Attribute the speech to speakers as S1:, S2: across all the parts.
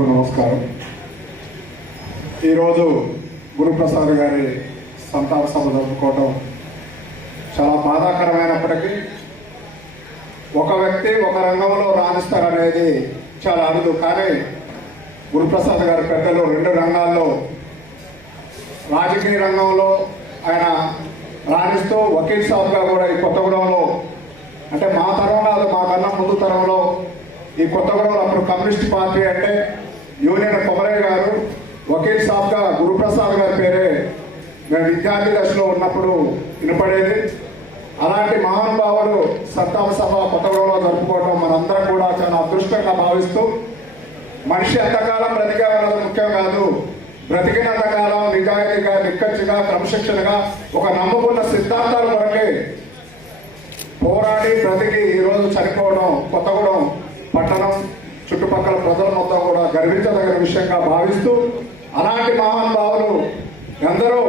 S1: సభకు నమస్కారం. ఈరోజు గురుప్రసాద్ గారి సంతాప సభ జరుపుకోవటం చాలా బాధాకరమైనప్పటికీ ఒక వ్యక్తి ఒక రంగంలో రాణిస్తారనేది చాలా అరుదు. కానీ గురుప్రసాద్ గారి పెద్దలు రెండు రంగాల్లో రాజకీయ రంగంలో ఆయన రాణిస్తూ వకీల్ సాబ్గా కూడా ఈ కొత్తగూడెంలో అంటే మా తరం కాదు మా కన్నా ముందు తరంలో ఈ కొత్తగూడెంలో అప్పుడు కమ్యూనిస్ట్ పార్టీ అంటే యూనియన్ కొమరయ్య గారు వకీల్ సాబ్గా గురుప్రసాద్ గారి పేరే మేము విద్యార్థి దశలో ఉన్నప్పుడు వినపడేది. అలాంటి మహానుభావులు సత్తామ సభ కొత్తగూడెంలో జరుపుకోవడం మనందరం కూడా చాలా అదృష్టంగా భావిస్తూ మనిషి ఎంతకాలం బ్రతికేవాళ్ళది ముఖ్యం కాదు. బ్రతికినంతకాలం నిజాయితీగా నిక్కచ్చిగా క్రమశిక్షణగా ఒక నమ్ముకున్న సిద్ధాంతాల కొరకే పోరాడి బ్రతికి ఈరోజు చనిపోవడం కొత్తగూడెం పట్టణం గర్వించదగిన విషయంగా భావిస్తూ అలాంటి మహానుభావులు ఎందరో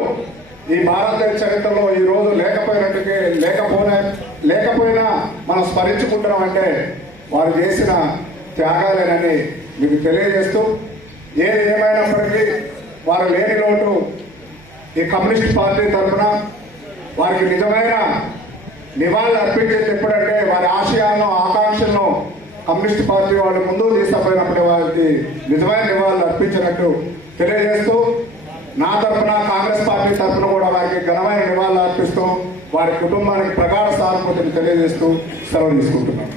S1: ఈ భారతదేశ చరిత్రలో ఈ రోజు లేకపోయినట్టుకే లేకపోయినా లేకపోయినా మనం స్మరించుకుంటున్నాం అంటే వారు చేసిన త్యాగాలేనని మీకు తెలియజేస్తూ ఏది ఏమైనప్పటికీ వారు లేని లోటు ఈ కమ్యూనిస్ట్ పార్టీ తరఫున వారికి నిజమైన నివాళులు అర్పించేది ఎప్పుడంటే వారి ఆశయాలను ఆకాంక్షలను కమ్యూనిస్ట్ పార్టీ వాళ్ళు ముందు తీసుకుపోయినప్పుడు వారికి నిజమైన నివాళులు అర్పించినట్టు తెలియజేస్తూ నా తరఫున కాంగ్రెస్ పార్టీ తరఫున కూడా వారికి ఘనమైన నివాళులు అర్పిస్తూ వారి కుటుంబానికి ప్రగాఢ సానుభూతిని తెలియజేస్తూ సెలవు తీసుకుంటున్నాను.